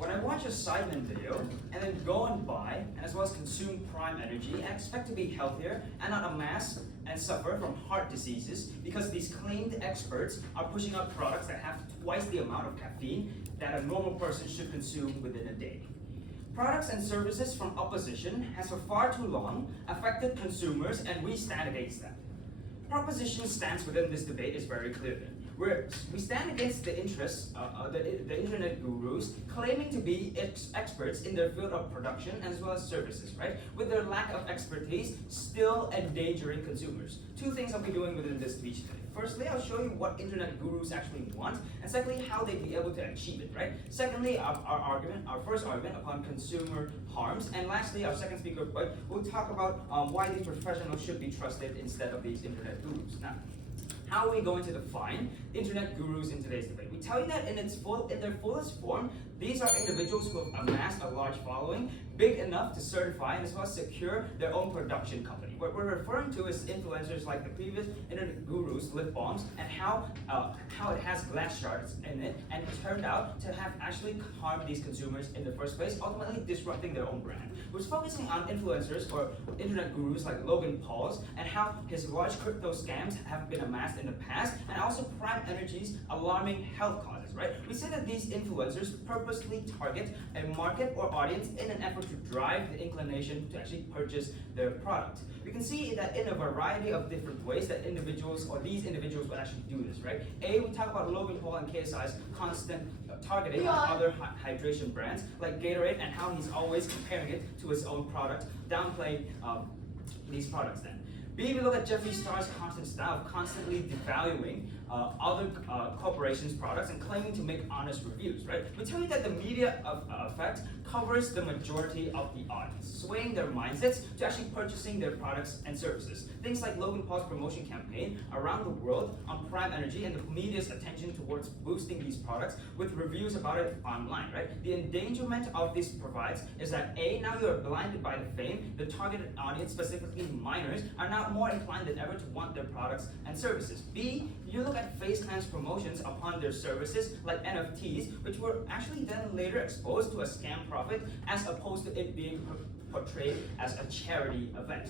When I watch a Sidemen video and then go and buy, and as well as consume prime energy, and expect to be healthier and not amass and suffer from heart diseases because these claimed experts are pushing out products that have twice the amount of caffeine that a normal person should consume within a day. Products and services from opposition has for far too long affected consumers, and we stand against that. Proposition's stance within this debate is very clear. We stand against the interests the internet gurus claiming to be experts in their field of production as well as services, right? With their lack of expertise still endangering consumers. Two things I'll be doing within this speech today. Firstly, I'll show you what internet gurus actually want, and secondly, how they'd be able to achieve it, right? Secondly, our first argument upon consumer harms, and lastly, our second speaker point, we'll talk about why these professionals should be trusted instead of these internet gurus. Now, how are we going to define internet gurus in today's debate? We tell you that in their fullest form, these are individuals who have amassed a large following, big enough to certify and as well as secure their own production company. What we're referring to is influencers like the previous internet gurus, lip balms, and how it has glass shards in it, and it turned out to have actually harmed these consumers in the first place, ultimately disrupting their own brand. We're focusing on influencers or internet gurus like Logan Paul's and how his large crypto scams have been amassed in the past, and also Prime Energy's alarming health causes, right? We say that these influencers purposely target a market or audience in an effort to drive the inclination to actually purchase their product. We can see that in a variety of different ways that these individuals will actually do this, right? We talk about Logan Paul and KSI's constant targeting of other hydration brands like Gatorade and how he's always comparing it to his own product, downplaying these products then. B, we look at Jeffree Star's constant style of constantly devaluing other corporations' products and claiming to make honest reviews, right? We tell you that the media effect covers the majority of the audience, swaying their mindsets to actually purchasing their products and services. Things like Logan Paul's promotion campaign around the world on Prime Energy and the media's attention towards boosting these products with reviews about it online, right? The endangerment of this provides is that A, now you are blinded by the fame, the targeted audience, specifically minors, are now more inclined than ever to want their products and services. B, you look at FaZe Clan's promotions upon their services like NFTs, which were actually then later exposed to a scam profit as opposed to it being portrayed as a charity event.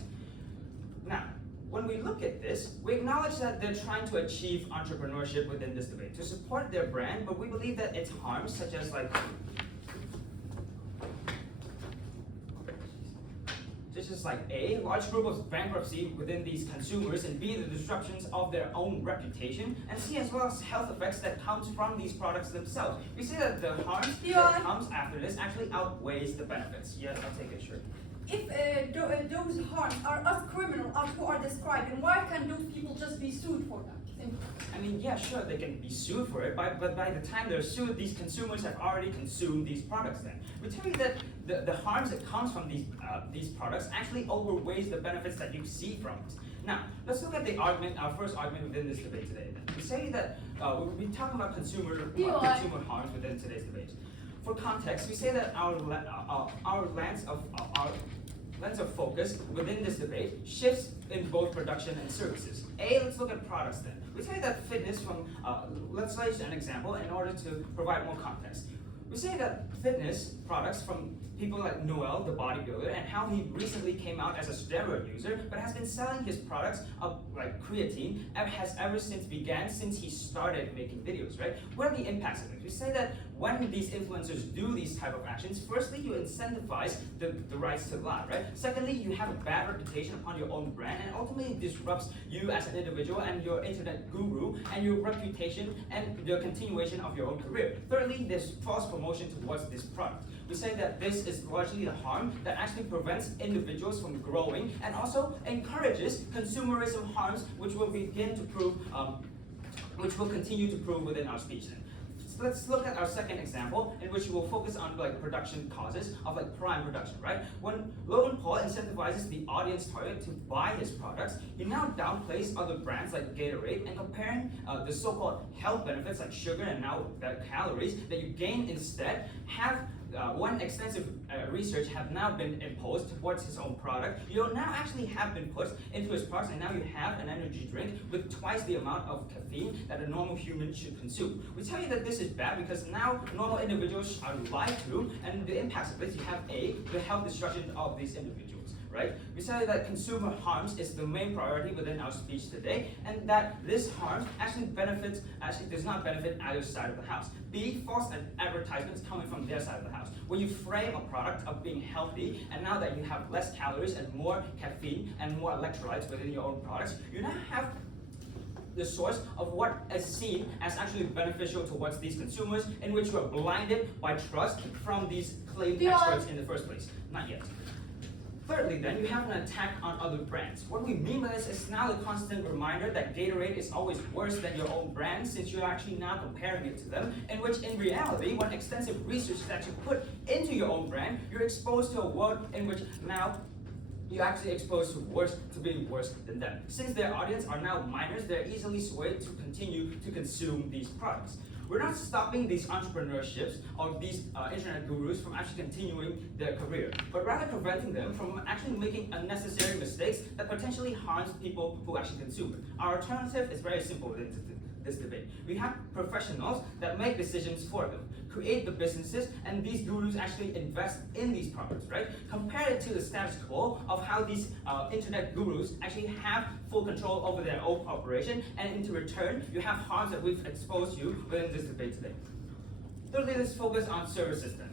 Now, when we look at this, we acknowledge that they're trying to achieve entrepreneurship within this debate to support their brand, but we believe that its harms, such as A, large group of bankruptcy within these consumers, and B, the disruptions of their own reputation, and C, as well as health effects that comes from these products themselves. We see that the harms that comes after this actually outweighs the benefits. Yes, I'll take it, sure. If those harms are as criminal as who are described, then why can't those people just be sued for that? I mean, yeah, sure, they can be sued for it, but by the time they're sued, these consumers have already consumed these products then. We tell you that the harms that comes from these products actually outweighs the benefits that you see from it. Now, let's look at our first argument within this debate today. We say that we'll be talking about consumer harms within today's debate. For context, we say that our lens of focus within this debate shifts in both production and services. Let's look at products then. We say that fitness let's use an example in order to provide more context. We say that fitness products from people like Noel, the bodybuilder, and how he recently came out as a steroid user, but has been selling his products like creatine since he started making videos, right? What are the impacts of it? We say that when these influencers do these type of actions, firstly, you incentivize the rights to lie, right? Secondly, you have a bad reputation upon your own brand, and ultimately it disrupts you as an individual and your internet guru and your reputation and the continuation of your own career. Thirdly, there's false promotion towards this product. We say that this is largely the harm that actually prevents individuals from growing and also encourages consumerism harms, which will begin to prove, which will continue to prove within our speech. So let's look at our second example, in which we will focus on production causes of prime production, right? When Logan Paul incentivizes the audience target to buy his products, he now downplays other brands like Gatorade and comparing the so-called health benefits like sugar and now calories that you gain instead have one extensive research have now been imposed towards his own product. You now actually have been put into his products, and now you have an energy drink with twice the amount of caffeine that a normal human should consume. We tell you that this is bad because now normal individuals are lied to, and the impacts of this, you have the health destruction of these individuals, right? We tell you that consumer harms is the main priority within our speech today, and that this harm actually does not benefit either side of the house. B, false advertisements coming from their side of the house. When you frame a product of being healthy, and now that you have less calories and more caffeine and more electrolytes within your own products, you now have the source of what is seen as actually beneficial towards these consumers, in which you are blinded by trust from these claimed experts in the first place. Not yet. Thirdly, then, you have an attack on other brands. What we mean by this is now the constant reminder that Gatorade is always worse than your own brand, since you're actually now comparing it to them, in which in reality, when extensive research is actually put into your own brand, you're exposed to a world in which now you're actually exposed to being worse than them. Since their audience are now minors, they're easily swayed to continue to consume these products. We're not stopping these entrepreneurships or these internet gurus from actually continuing their career, but rather preventing them from actually making unnecessary mistakes that potentially harms people who actually consume it. Our alternative is very simple in this debate. We have professionals that make decisions for them, create the businesses, and these gurus actually invest in these products, right? Compare it to the status quo of how these internet gurus actually have full control over their own corporation, and in return, you have harms that we've exposed you within this debate today. Thirdly, let's focus on services then.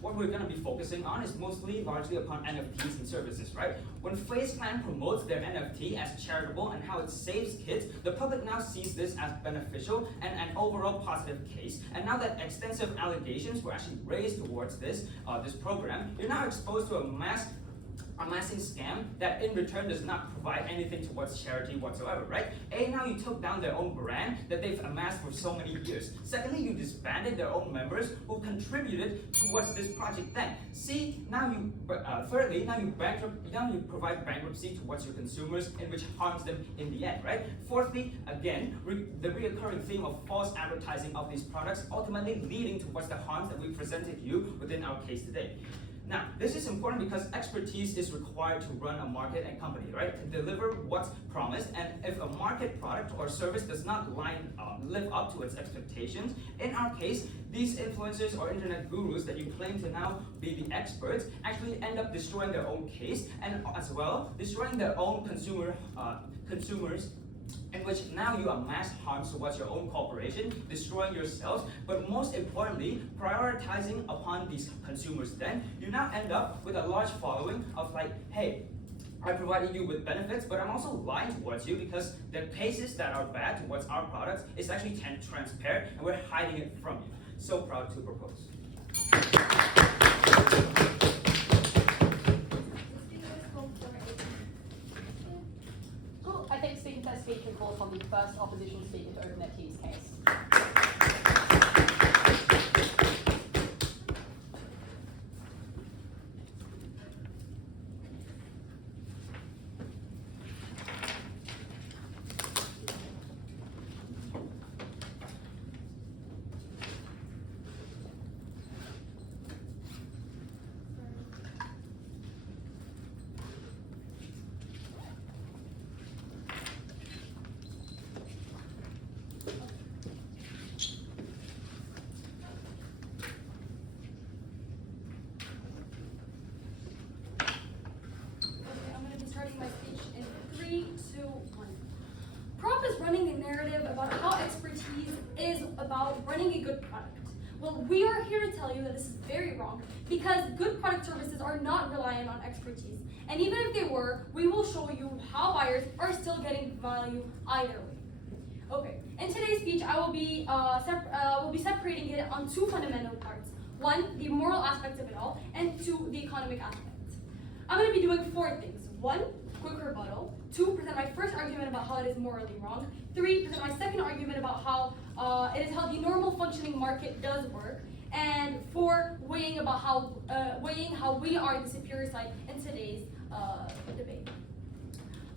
What we're going to be focusing on is largely upon NFTs and services, right? When FaZe Clan promotes their NFT as charitable and how it saves kids, the public now sees this as beneficial and an overall positive case. And now that extensive allegations were actually raised towards this program, you're now exposed to a massing scam that in return does not provide anything towards charity whatsoever, right? Now you took down their own brand that they've amassed for so many years. Secondly, you disbanded their own members who contributed towards this project then. C, thirdly, now you provide bankruptcy towards your consumers, in which harms them in the end, right? Fourthly, again, the reoccurring theme of false advertising of these products, ultimately leading towards the harms that we presented you within our case today. Now, this is important because expertise is required to run a market and company, right? To deliver what's promised, and if a market product or service does not live up to its expectations, in our case, these influencers or internet gurus that you claim to now be the experts actually end up destroying their own case, and as well, destroying their own consumers, in which now you amass harms towards your own corporation, destroying yourselves, but most importantly, prioritizing upon these consumers. Then you now end up with a large following of like, hey, I provided you with benefits, but I'm also lying towards you because the cases that are bad towards our products is actually transparent, and we're hiding it from you. So proud to propose. I think speaking to speech can call upon the first opposition speaker to open their team's case. Running a narrative about how expertise is about running a good product. Well, we are here to tell you that this is very wrong, because good product services are not reliant on expertise. And even if they were, we will show you how buyers are still getting value either way. Okay, in today's speech, I will be separating it on two fundamental parts. One, the moral aspects of it all, and two, the economic aspects. I'm going to be doing four things. One, quick rebuttal. 2, present my first argument about how it is morally wrong. 3, present my second argument about how it is how the normal functioning market does work. And 4, weighing how we are the superior side in today's debate.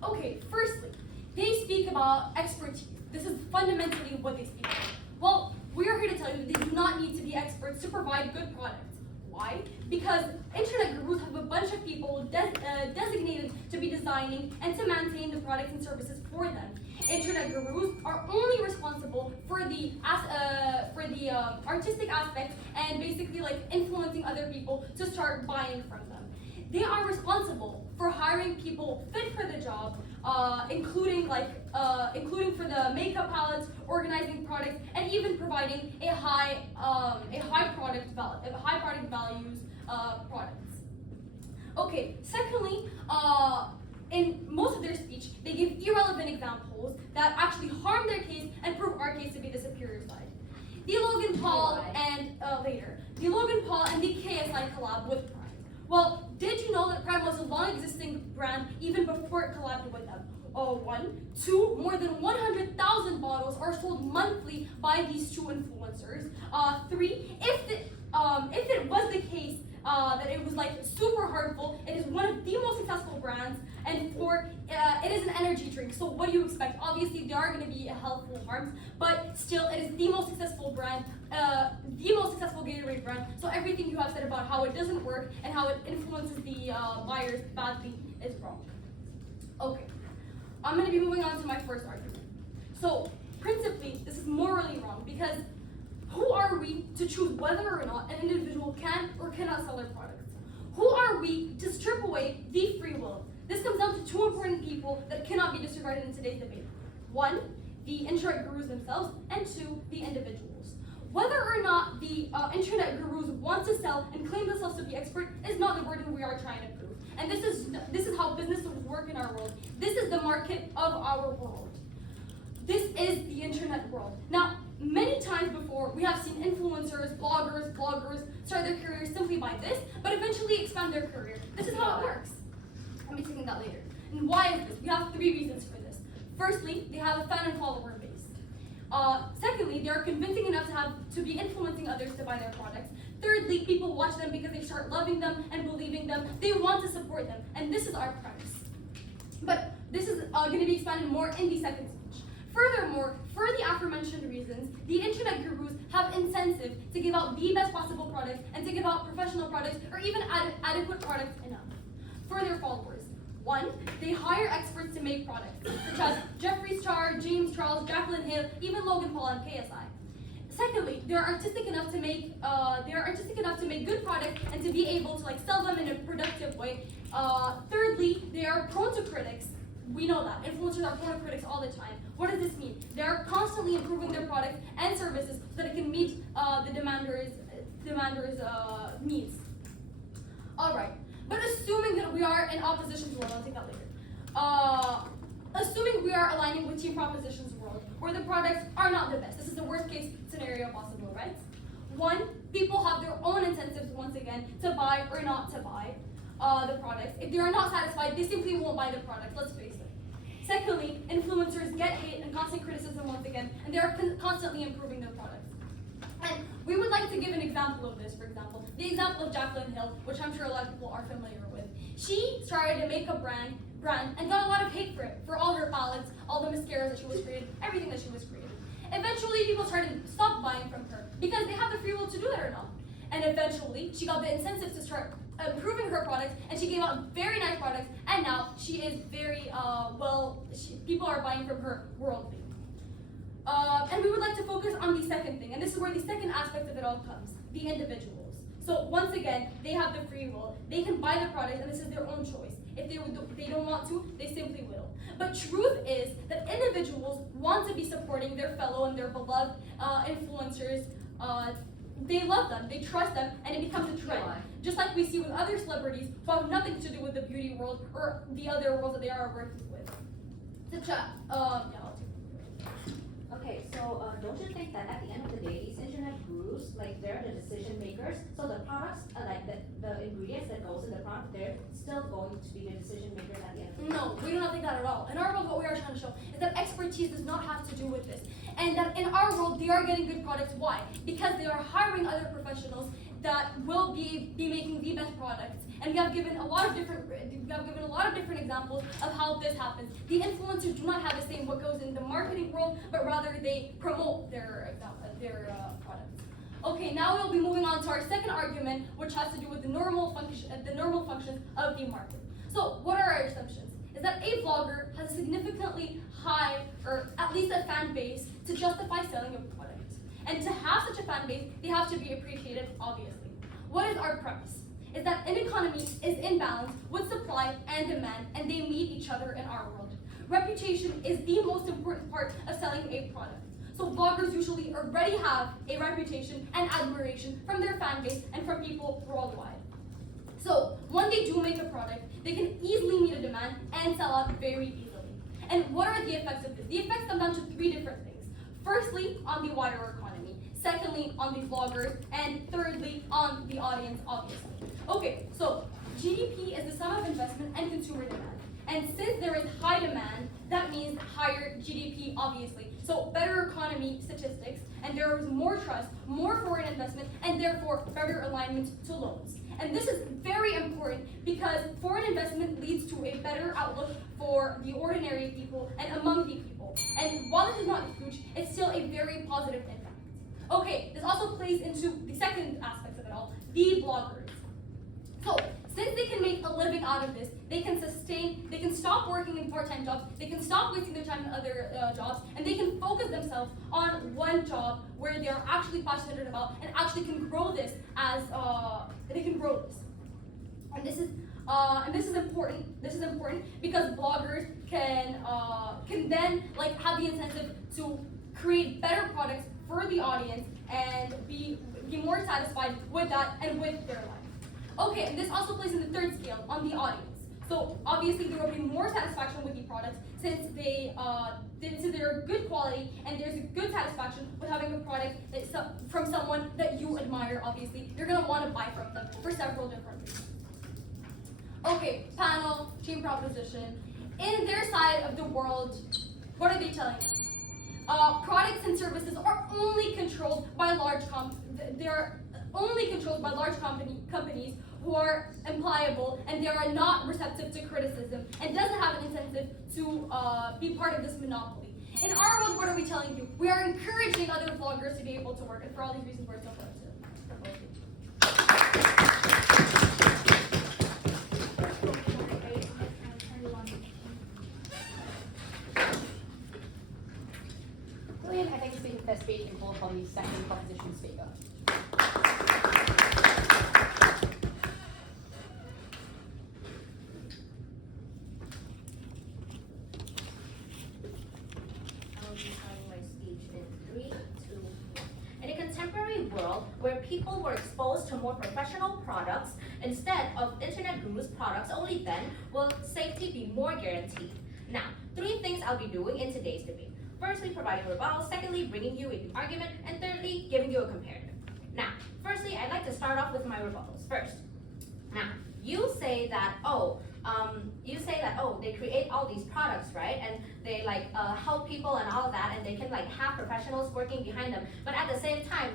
Okay, firstly, they speak about expertise. This is fundamentally what they speak about. Well, we are here to tell you that they do not need to be experts to provide good products. Why? Because internet gurus have a bunch of people designated to be designing and to maintain the products and services for them. Internet gurus are only responsible for the artistic aspects and basically like influencing other people to start buying from them. They are responsible for hiring people fit for the job, including for the makeup palettes, organizing products, and even providing a high product values products. Okay. Secondly, in most of their speech, they give irrelevant examples that actually harm their case and prove our case to be the superior side. The Logan Paul and the KSI collab with Prime. Well, did you know that Prime was a long-existing brand even before it collabed with them? 1. 2. More than 100,000 bottles are sold monthly by these two influencers. 3. If it was the case that it was like super harmful, it is one of the most successful brands. And 4, it is an energy drink. So what do you expect? Obviously, there are going to be healthful harms, but still, it is the most successful brand, the most successful Gatorade brand. So everything you have said about how it doesn't work and how it influences the buyers badly is wrong. Okay, I'm going to be moving on to my first argument. So principally, this is morally wrong because who are we to choose whether or not an individual can or cannot sell their products? Who are we to strip away the free will? This comes down to two important people that cannot be disregarded in today's debate. 1, the internet gurus themselves, and 2, the individuals. Whether or not the internet gurus want to sell and claim themselves to be expert is not the burden we are trying to prove. And this is how businesses work in our world. This is the market of our world. This is the internet world. Now, many times before, we have seen influencers, bloggers start their careers simply by this, but eventually expand their career. This is how it works. I'll be taking that later. And why is this? We have 3 reasons for this. Firstly, they have a fan and follower base. Secondly, they are convincing enough to be influencing others to buy their products. Thirdly, people watch them because they start loving them and believing them. They want to support them, and this is our premise. But this is going to be expanded more in the second speech. Furthermore, for the aforementioned reasons, the internet gurus have incentive to give out the best possible products and to give out professional products or even adequate products enough for their followers. 1, they hire experts to make products, such as Jeffree Star, James Charles, Jaclyn Hill, even Logan Paul and KSI. Secondly, they are artistic enough to make good products and to be able to sell them in a productive way. Thirdly, they are prone to critics. We know that influencers are prone to critics all the time. What does this mean? They are constantly improving their products and services so that it can meet the demanders' needs. All right. But assuming that we are in opposition's world, I'll take that later. Assuming we are aligning with Team Proposition's world, where the products are not the best. This is the worst case scenario possible, right? 1, people have their own incentives, once again, to buy or not to buy the products. If they are not satisfied, they simply won't buy the product, let's face it. Secondly, influencers get hate and constant criticism once again, and they are constantly improving their products. And we would like to give an example of this, for example. The example of Jaclyn Hill, which I'm sure a lot of people are familiar with. She started a makeup brand and got a lot of hate for it, for all her palettes, all the mascaras that she was creating, everything that she was creating. Eventually, people started to stop buying from her because they have the free will to do that or not. And eventually, she got the incentive to start improving her products, and she gave out very nice products, and now she is very, people are buying from her worldly. And we would like to focus on the second thing, and this is where the second aspect of it all comes, the individuals. So once again, they have the free will. They can buy the product, and this is their own choice. If they don't want to, they simply will. But truth is that individuals want to be supporting their fellow and their beloved influencers. They love them, they trust them, and it becomes a trend. Just like we see with other celebrities who have nothing to do with the beauty world or the other worlds that they are working with. Okay, so don't you think that at the end of the day, these internet gurus, they're the decision makers, so the products, the ingredients that goes in the product, they're still going to be the decision makers at the end of the day? No, we do not think that at all. In our world, what we are trying to show is that expertise does not have to do with this. And that in our world, they are getting good products. Why? Because they are hiring other professionals that will be making the best products. And we have given a lot of different examples of how this happens. The influencers do not have a say in what goes in the marketing world, but rather they promote their products. Okay, now we'll be moving on on to our second argument, which has to do with the normal functions of the market. So what are our assumptions? Is that a vlogger has a significantly high, or at least a fan base, to justify selling a product. And to have such a fan base, they have to be appreciated, obviously. What is our premise? Is that an economy is in balance with supply and demand, and they meet each other in our world. Reputation is the most important part of selling a product. So vloggers usually already have a reputation and admiration from their fan base and from people worldwide. So when they do make a product, they can easily meet a demand and sell out very easily. And what are the effects of this? The effects come down to three different things. Firstly, on the wider economy. Secondly, on the vloggers. And thirdly, on the audience, obviously. Okay, so GDP is the sum of investment and consumer demand. And since there is high demand, that means higher GDP, obviously. So better economy statistics, and there is more trust, more foreign investment, and therefore better alignment to loans. And this is very important because foreign investment leads to a better outlook for the ordinary people and among the people. And while this is not huge, it's still a very positive impact. Okay, this also plays into the second aspect of it all, the bloggers. So, since they can make a living out of this, they can stop working in part-time jobs, they can stop wasting their time in other jobs, and they can focus themselves on one job where they are actually passionate about and actually can grow this as, they can grow this. And this is important. This is important because bloggers can then have the incentive to create better products for the audience and be more satisfied with that and with their life. Okay, and this also plays in the third scale on the audience. So obviously there will be more satisfaction with the products since they're good quality and there's a good satisfaction with having a product from someone that you admire. Obviously, you're gonna want to buy from them for several different reasons. Okay, panel, team proposition. In their side of the world, what are they telling us? Products and services are only controlled by large companies who are impliable and they are not receptive to criticism and doesn't have an incentive to be part of this monopoly. In our world, what are we telling you? We are encouraging other vloggers to be able to work, and for all these reasons, we're so glad William, I think speaking for their speech and call upon the second proposition speaker. World where people were exposed to more professional products instead of internet gurus products, only then will safety be more guaranteed. Now, three things I'll be doing in today's debate. Firstly, providing rebuttals. Secondly, bringing you an argument. And thirdly, giving you a comparative. Now, firstly, I'd like to start off with my rebuttals first. Now, you say that, they create all these products, right? And they help people and all of that, and they can have professionals working behind them. But at the same time,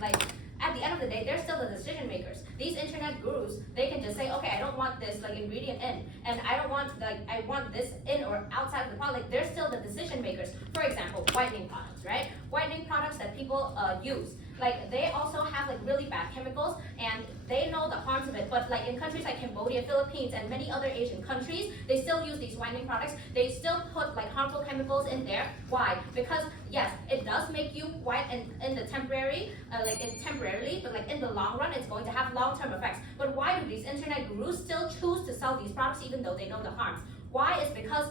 at the end of the day, they're still the decision makers. These internet gurus, they can just say, okay, I don't want this ingredient in, and I don't want I want this in or outside of the product. They're still the decision makers. For example, whitening products, right? Whitening products that people use. They also have really bad chemicals, and they know the harms of it. But in countries like Cambodia, Philippines, and many other Asian countries, they still use these whitening products. They still put harmful chemicals in there. Why? Because yes, it does make you white in the temporarily, but in the long run, it's going to have long-term effects. But why do these internet gurus still choose to sell these products even though they know the harms? Why? It's because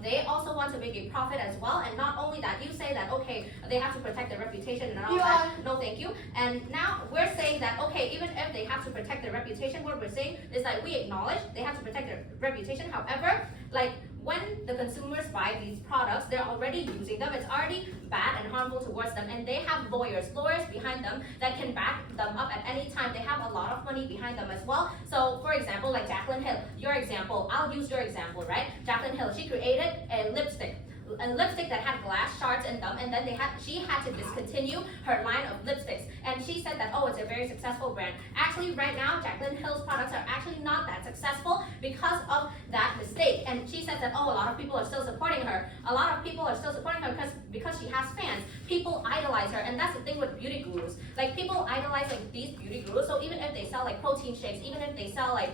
they also want to make a profit as well, and not only that, you say that, okay, they have to protect their reputation and all that, no thank you, and now we're saying that, okay, even if they have to protect their reputation, what we're saying is that we acknowledge they have to protect their reputation. However, when the consumers buy these products, they're already using them, it's already bad and harmful towards them, and they have lawyers behind them that can back them up at any time. They have a lot of money behind them as well. So for example, Jaclyn Hill, your example, I'll use your example, right? Jaclyn Hill, she created a lipstick. a lipstick that had glass shards in them, and then she had to discontinue her line of lipsticks. And she said that, oh, it's a very successful brand. Actually, right now, Jaclyn Hill's products are actually not that successful because of that mistake. And she said that, oh, a lot of people are still supporting her. A lot of people are still supporting her because she has fans. People idolize her, and that's the thing with beauty gurus. Like, people idolize like these beauty gurus. So even if they sell like protein shakes, even if they sell like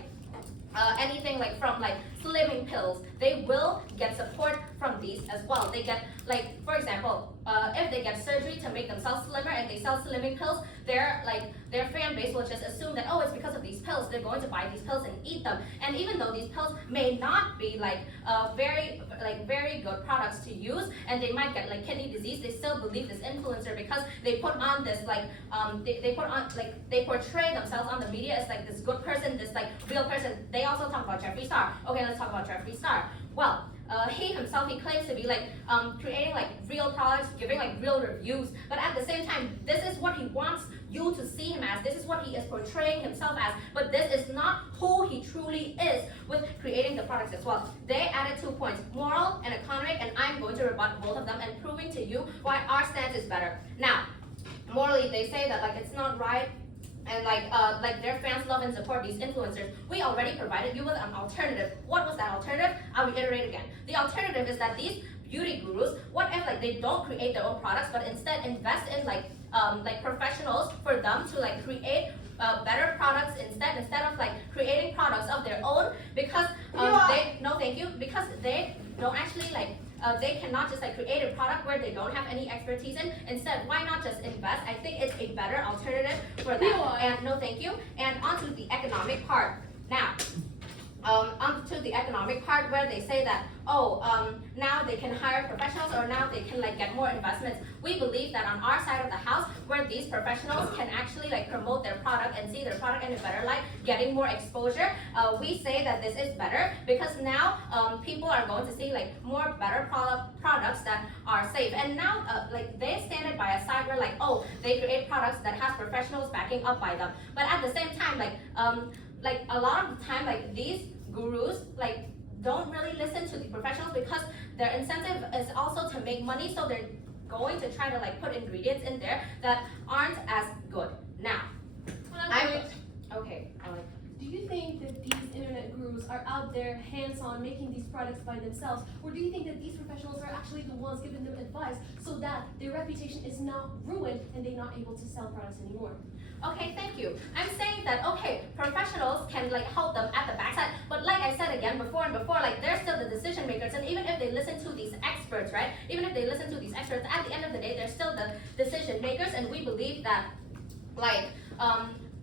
anything like from like slimming pills, they will get support from these as well. They get, like, for example, if they get surgery to make themselves slimmer and they sell slimming pills, their fan base will just assume that, oh, it's because of these pills. They're going to buy these pills and eat them. And even though these pills may not be like very good products to use, and they might get like kidney disease, they still believe this influencer because they put on this like they portray themselves on the media as like this good person, this like real person. They also talk about Jeffree Star. Okay, let's talk about Jeffree Star. Well, he himself, he claims to be like creating like real products, giving like real reviews, but at the same time, this is what he wants you to see him as. This is what he is portraying himself as, but this is not who he truly is with creating the products as well. They added 2 points, moral and economic, and I'm going to rebut both of them and proving to you why our stance is better. Now, morally, they say that like it's not right, and like their fans love and support these influencers. We already provided you with an alternative. What was that alternative? I'll reiterate again. The alternative is that these beauty gurus, what if like they don't create their own products, but instead invest in like professionals for them to like create better products instead of like creating products of their own, because because they don't actually like they cannot just like create a product where they don't have any expertise in. Instead, why not just invest? I think it's a better alternative for that. And no thank you. And onto the economic part. Now, onto the economic part where they say that, now they can hire professionals, or now they can like get more investments. We believe that on our side of the house, where these professionals can actually like promote their product and see their product in a better light, getting more exposure, we say that this is better because now people are going to see like more better products that are safe. And now like they stand it by a side where like, oh, they create products that has professionals backing up by them. But at the same time, like a lot of the time, like these gurus like don't really listen to the professionals because their incentive is also to make money, so they're going to try to like put ingredients in there that aren't as good. Now, Do you think that these internet gurus are out there hands-on making these products by themselves, or do you think that these professionals are actually the ones giving them advice so that their reputation is not ruined and they're not able to sell products anymore? Okay, thank you. I'm saying that, okay, professionals can like help them at the backside, but like I said again before, like they're still the decision makers, and even if they listen to these experts, right? Even if they listen to these experts, at the end of the day, they're still the decision makers, and we believe that, like,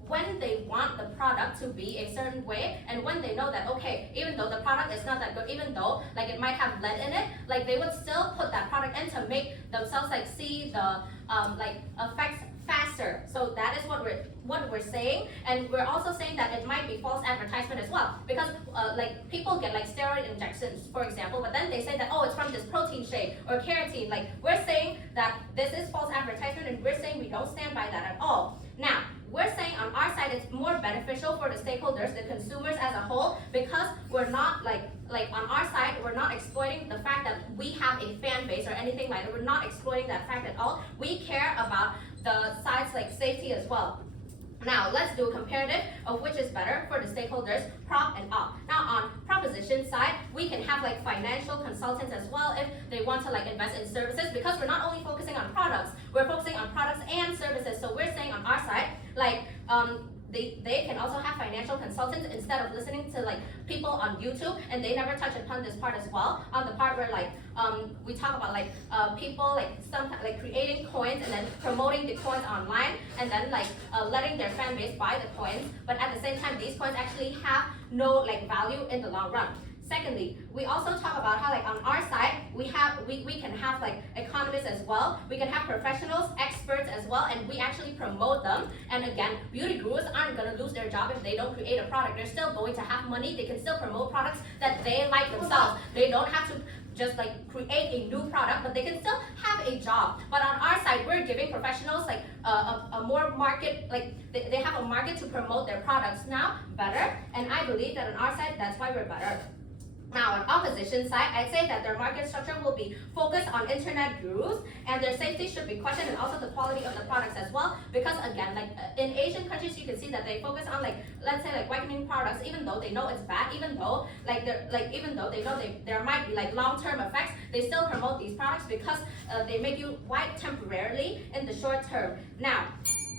when they want the product to be a certain way, and when they know that, okay, even though the product is not that good, even though like it might have lead in it, like they would still put that product in to make themselves like see the like effects faster. So that is what we're saying, and we're also saying that it might be false advertisement as well, because like people get like steroid injections, for example, but then they say that, oh, it's from this protein shake or keratin. Like, we're saying that this is false advertisement, and we're saying we don't stand by that at all. Now, we're saying on our side it's more beneficial for the stakeholders, the consumers as a whole, because we're not like on our side, we're not exploiting the fact that we have a fan base or anything like that. We're not exploiting that fact at all. We care about the sides like safety as well. Now, let's do a comparative of which is better for the stakeholders, prop and op. Now, on proposition side, we can have like financial consultants as well if they want to like invest in services, because we're not only focusing on products, we're focusing on products and services. So we're saying on our side, like, they can also have financial consultants instead of listening to like people on YouTube, and they never touch upon this part as well, on the part where like we talk about like people like sometimes like creating coins and then promoting the coins online, and then like letting their fan base buy the coins, but at the same time these coins actually have no like value in the long run. Secondly, we also talk about how like on our side, we can have like economists as well. We can have professionals, experts as well, and we actually promote them. And again, beauty gurus aren't gonna lose their job if they don't create a product. They're still going to have money. They can still promote products that they like themselves. They don't have to just like create a new product, but they can still have a job. But on our side, we're giving professionals like a more market, like they have a market to promote their products now better. And I believe that on our side, that's why we're better. Now, on opposition side, I'd say that their market structure will be focused on internet gurus, and their safety should be questioned, and also the quality of the products as well. Because again, like in Asian countries, you can see that they focus on, like, let's say, like whitening products, even though they know it's bad, even though even though they know there might be like long-term effects, they still promote these products because they make you white temporarily in the short term. Now,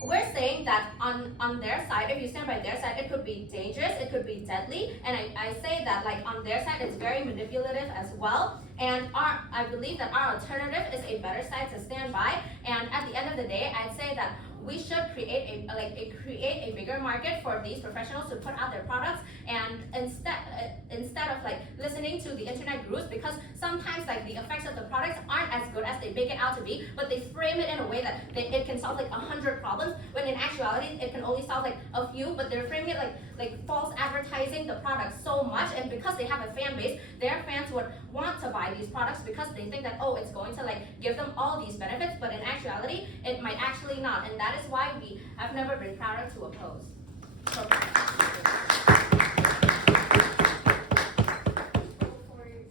we're saying that on their side, if you stand by their side, it could be dangerous, it could be deadly, and I say that like on their side, it's very manipulative as well. And I believe that our alternative is a better side to stand by. And at the end of the day, I'd say that we should create a bigger market for these professionals to put out their products, and instead of like listening to the internet gurus, because sometimes like the effects of the products aren't as good as they make it out to be, but they frame it in a way that it can solve like 100 problems, when in actuality it can only solve like a few. But they're framing it like false advertising the product so much, and because they have a fan base, their fans would want to buy these products because they think that, oh, it's going to like give them all these benefits, but in actuality it might actually not, and that is why we have never been prouder to oppose. So, for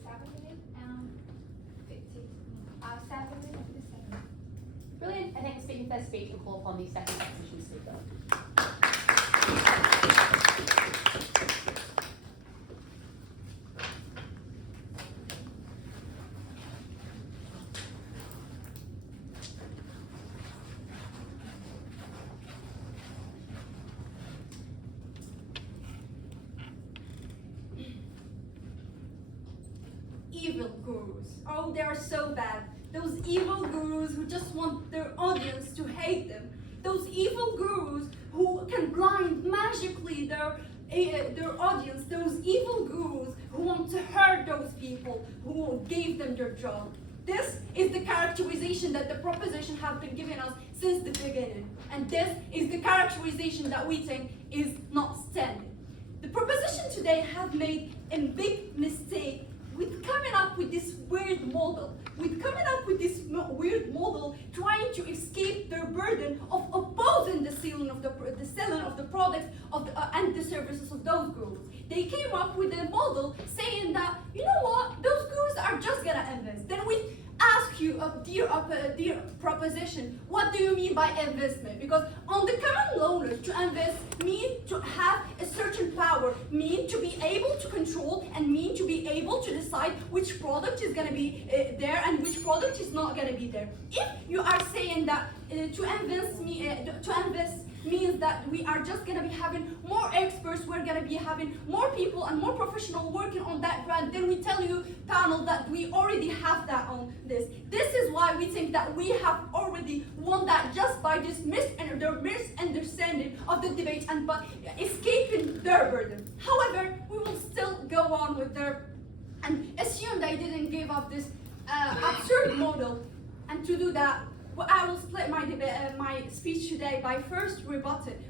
7 minutes and 15. 7 minutes to 7. Brilliant. I thank the speaking for their speech and call upon the second opposition speaker. Evil gurus. Oh, they are so bad. Those evil gurus who just want their audience to hate them. Those evil gurus who can blind magically their audience. Those evil gurus who want to hurt those people who gave them their job. This is the characterization that the proposition have been giving us since the beginning. And this is the characterization that we think is not standing. The proposition today have made a big mistake with coming up with this weird model, trying to escape their burden of opposing the selling of the products and the services of those gurus. They came up with a model saying that, you know what, those gurus are just gonna invest. Then we ask you, dear proposition, what do you mean by investment? Because on the common loaners, to invest mean to have a certain power, mean to be able to control, and mean to be able to decide which product is going to be there and which product is not going to be there. If you are saying that to invest means that we are just going to be having more experts, we're going to be having more people and more professionals working on that brand, then we tell you, panel, that we already have that on this. This is why we think that we have already won that just by this misunderstanding of the debate and by escaping their burden. However, we will still go on with their and assume they didn't give up this absurd model. And to do that, well, I will split my speech today by first rebutting,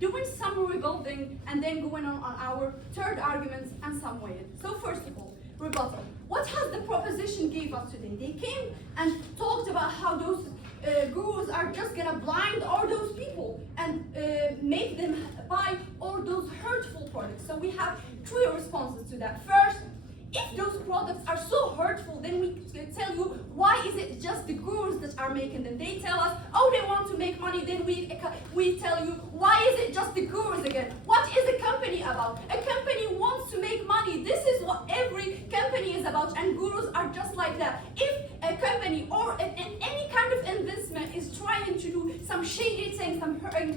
doing some rebuilding, and then going on our third arguments and some way. So first of all, rebuttal. What has the proposition gave us today? They came and talked about how those gurus are just gonna blind all those people and make them buy all those hurtful products. So we have three responses to that. First, if those products are so hurtful, then we tell you, why is it just the gurus that are making them? They tell us, oh, they want to make money. Then we tell you, why is it just the gurus again? What is a company about? A company wants to make money. This is what every company is about, and gurus are just like that. If a company or any kind of investment is trying to do some shady things,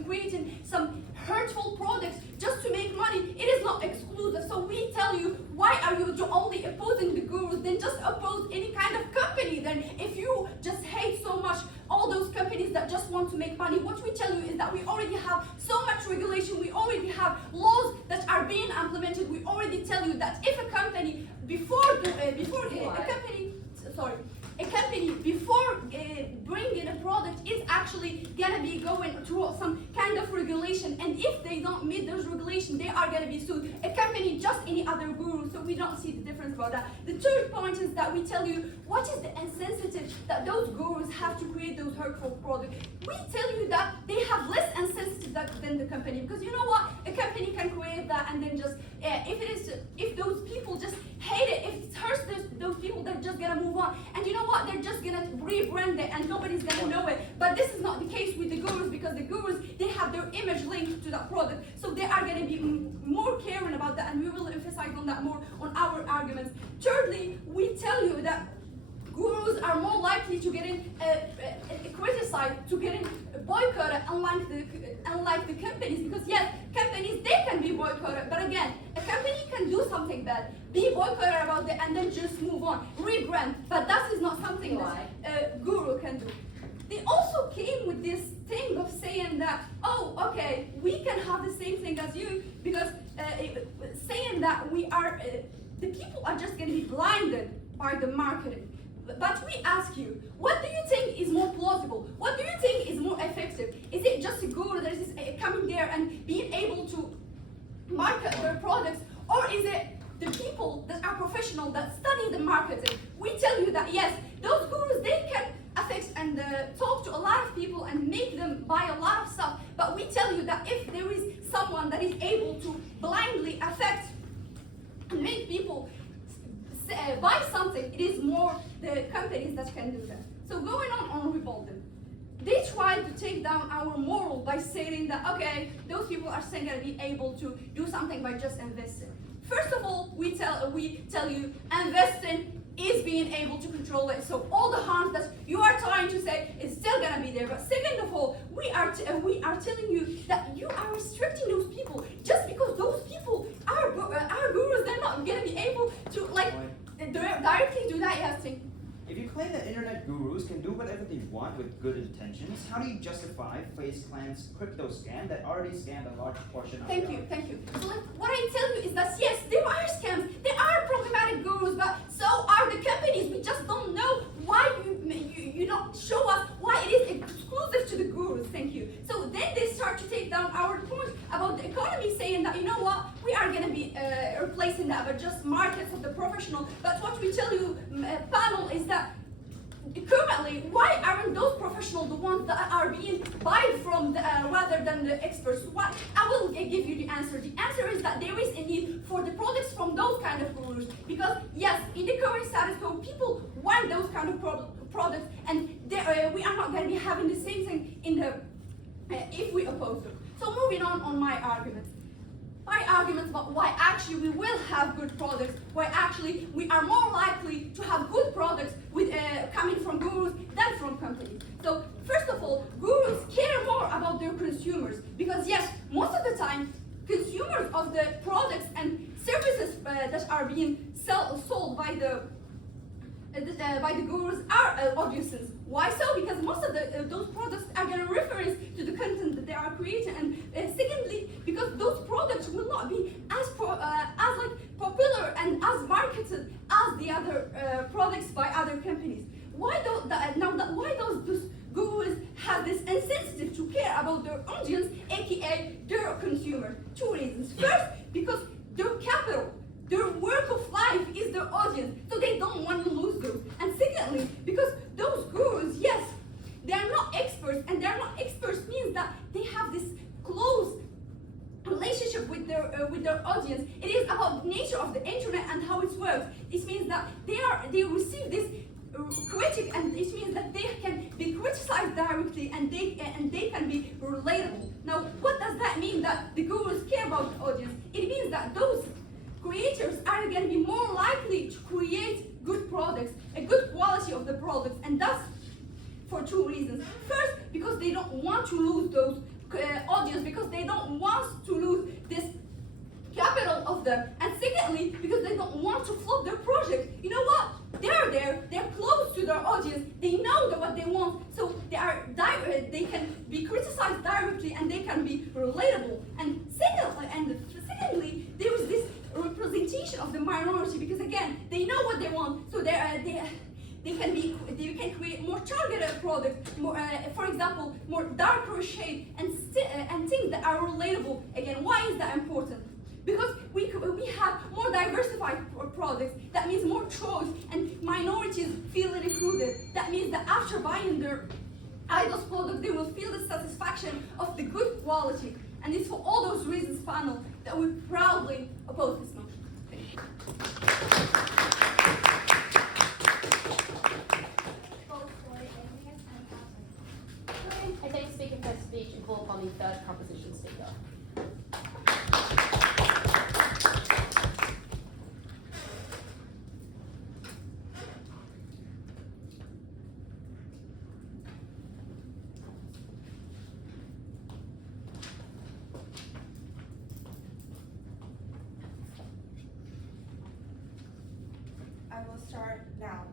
creating some hurtful products just to make money, it is not exclusive. So we tell you, why are you only opposing the gurus? Then just oppose any kind of company. Then if you just hate so much all those companies that just want to make money, what we tell you is that we already have so much regulation, we already have laws that are being implemented. We already tell you that if a company before bringing a product is actually gonna be going through some kind of regulation, and if they don't meet those regulations, they are gonna be sued. A company, just any other guru, so we don't see the difference about that. The third point is that we tell you what is the incentive that those gurus have to create those hurtful products. We tell you that they have less incentive than the company, because you know what, a company can create that and then just if those people people just hate it. If it hurts those people, they're just gonna move on. And you know what? They're just gonna rebrand it and nobody's gonna know it. But this is not the case with the gurus, because the gurus, they have their image linked to that product. So they are gonna be more caring about that, and we will emphasize on that more on our arguments. Thirdly, we tell you that gurus are more likely to get criticized, to get boycotted, unlike the companies. Because yes, companies, they can be boycotted, but again, a company can do something bad, be boycotted about it, and then just move on, rebrand. But that is not something that a guru can do. They also came with this thing of saying that, oh, okay, we can have the same thing as you, because saying that we are, the people are just going to be blinded by the marketing. But we ask you, what do you think is more plausible? What do you think is more effective? Is it just a guru that is coming there and being able to market their products, or is it the people that are professional, that study the marketing? We tell you that yes, those gurus, they can affect and talk to a lot of people and make them buy a lot of stuff. But we tell you that if there is someone that is able to blindly affect and make people buy something, it is more the companies that can do that. So going on Revolting, they tried to take down our moral by saying that, okay, those people are saying going to be able to do something by just investing. First of all, we tell you investing is being able to control it. So all the harms that you are trying to say is still going to be there. But second of all, we are telling you that you are restricting those people just because those people are gurus. They're not going to be able to directly do that. Yes, thing. If you claim that internet gurus can do whatever they want with good intentions, how do you justify FaZe Clan's crypto scam that already scammed a large portion of Thank you. So what I tell you is that yes, there are scams, there are problematic gurus, but so are the companies. We just don't know why you don't show us why it is exclusive to the gurus. Thank you. So then they start to take down our point about the economy, saying that, you know what, we are going to be replacing that by just markets of the professional. But what we tell you, panel, is that currently, why aren't those professionals the ones that are being bought from rather than the experts? Why? I will give you the answer. The answer is that there is a need for the products from those kind of gurus. Because yes, in the current status quo, people want those kind of products, and we are not going to be having the same thing in the if we oppose them. So moving on my arguments. My arguments about why actually we will have good products, why actually we are more likely to have good products with coming from gurus than from companies. So first of all, gurus care more about their consumers, because yes, most of the time, consumers of the products and services that are being sold by the gurus are audiences. Why so? Because most of those products are going to reference to the content that they are creating, and secondly, because those products will not be as popular and as marketed as the other products by other companies. Why those gurus have this insensitive to care about their audience, aka their consumer? Two reasons. First, because their capital, their work of life is their audience, so they don't want to lose those. And secondly, because those gurus, yes, they are not experts, and they are not experts means that they have this close relationship with their audience. It is about the nature of the internet and how it works. It means that they receive this critic, and it means that they can be criticized directly, and they can be relatable. Now, what does that mean that the gurus care about the audience? It means that those creators are going to be more likely to create good products, a good quality of the products, and that's for two reasons. First, because they don't want to lose those audience, because they don't want to lose this capital of them, and secondly, because they don't want to flop their project. You know what? They are there, they're close to their audience, they know what they want, so they can be criticized directly, and they can be relatable. And secondly, there is this representation of the minority, because again, they know what they want, so they can create more targeted products, more, for example, more darker shade and things that are relatable. Again, why is that important? Because we have more diversified products. That means more choice, and minorities feel included. That means that after buying their idols product, they will feel the satisfaction of the good quality. And it's for all those reasons, panel, that we proudly oppose this motion. Vote for yes and I take the speaker first speech and call upon the third proposition speaker. I will start now.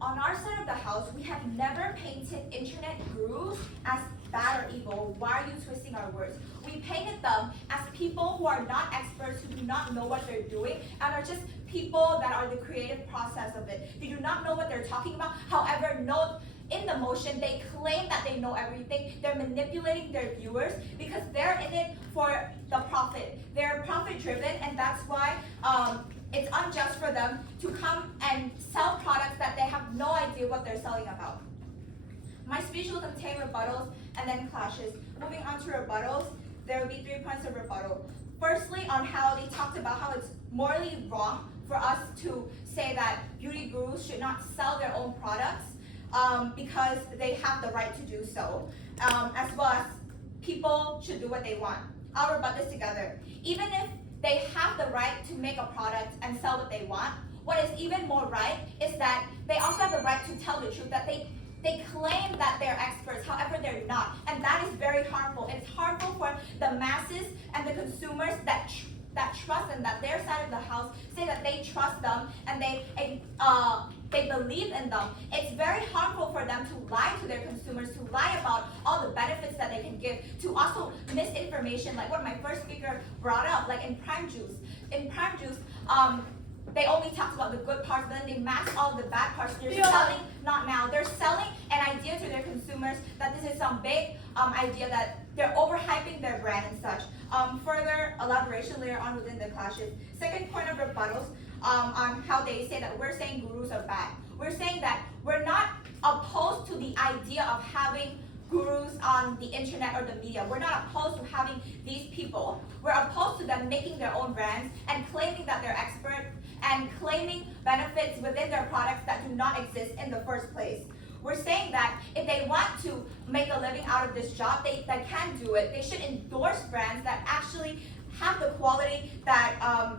On our side of the house, we have never painted internet gurus as bad or evil. Why are you twisting our words? We painted them as people who are not experts, who do not know what they're doing, and are just people that are the creative process of it. They do not know what they're talking about. However, in the motion, they claim that they know everything. They're manipulating their viewers because they're in it for the profit. They're profit driven, and that's why it's unjust for them to come and sell products that they have no idea what they're selling about. My speech will contain rebuttals and then clashes. Moving on to rebuttals, there will be 3 points of rebuttal. Firstly, on how they talked about how it's morally wrong for us to say that beauty gurus should not sell their own products because they have the right to do so, as well as people should do what they want. I'll rebut this together. Even if they have the right to make a product and sell what they want, what is even more right is that they also have the right to tell the truth, that they claim that they're experts, however they're not, and that is very harmful. It's harmful for the masses and the consumers that trust them, that their side of the house say that they trust them and they believe in them. It's very harmful for them to lie to their consumers, to lie about all the benefits that they can give, to also misinformation, like what my first speaker brought up, like in Prime Juice. In Prime Juice, they only talked about the good parts, but then they masked all the bad parts. They're selling, not now, they're selling an idea to their consumers that this is some big idea, that they're overhyping their brand and such. Further elaboration later on within the clashes. Second point of rebuttals on how they say that we're saying gurus are bad. We're saying that we're not opposed to the idea of having gurus on the internet or the media. We're not opposed to having these people. We're opposed to them making their own brands and claiming that they're expert and claiming benefits within their products that do not exist in the first place. We're saying that if they want to make a living out of this job, they can do it. They should endorse brands that actually have the quality that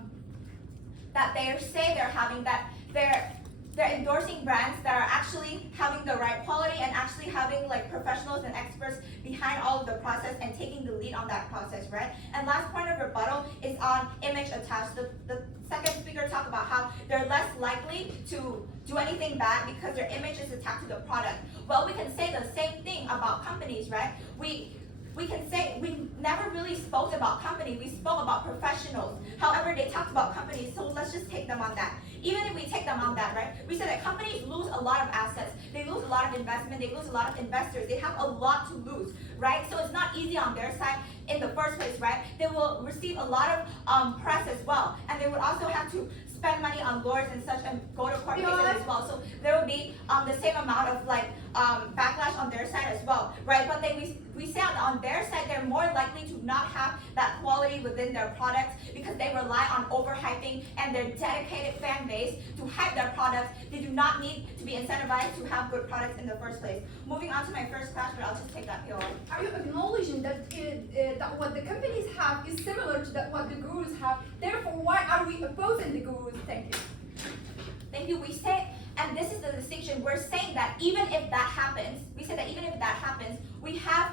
that they say they're having, that they're endorsing brands that are actually having the right quality and actually having like professionals and experts behind all of the process and taking the lead on that process, right? And last point of rebuttal is on image attached. The second speaker talked about how they're less likely to do anything bad because their image is attached to the product. Well, we can say the same thing about companies, right? We can say we never really spoke about company, we spoke about professionals. However, they talked about companies, so let's just take them on that. Even if we take them on that, right, we said that companies lose a lot of assets, they lose a lot of investment, they lose a lot of investors, they have a lot to lose, right? So it's not easy on their side in the first place, right? They will receive a lot of press as well, and they would also have to spend money on lawyers and such and go to court cases as well. So there will be the same amount of like backlash on their side as well, right? But we say on their side they're more likely to not have that quality within their products because they rely on overhyping and their dedicated fan base to hype their products. They do not need to be incentivized to have good products in the first place. Moving on to my first class, but I'll just take that POI. Are you acknowledging that that what the companies have is similar to what the gurus have? Therefore, why are we opposing the gurus? Thank you. Thank you. We say, and this is the distinction, we're saying that even if that happens, we have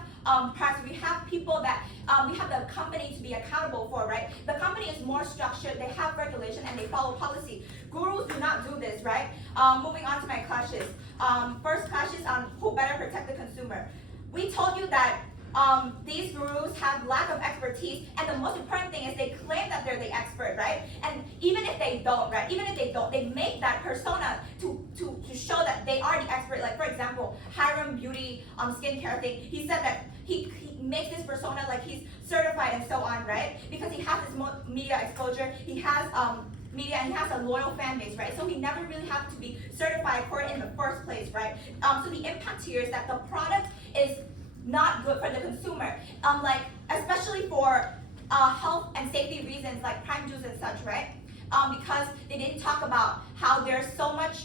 press, we have people that, we have the company to be accountable for, right? The company is more structured, they have regulation, and they follow policy. Gurus do not do this, right? Moving on to my clashes. First clash is on who better protect the consumer. We told you that these gurus have lack of expertise, and the most important thing is they claim that they're the expert, right? And even if they don't, right? Even if they don't, they make that persona to show that they are the expert. Like for example, Hiram Beauty skincare thing. He said that he makes this persona like he's certified and so on, right? Because he has this media exposure, he has media, and he has a loyal fan base, right? So he never really had to be certified for it in the first place, right? So the impact here is that the product is not good for the consumer, like especially for health and safety reasons like Prime Juice and such, right? because they didn't talk about how there's so much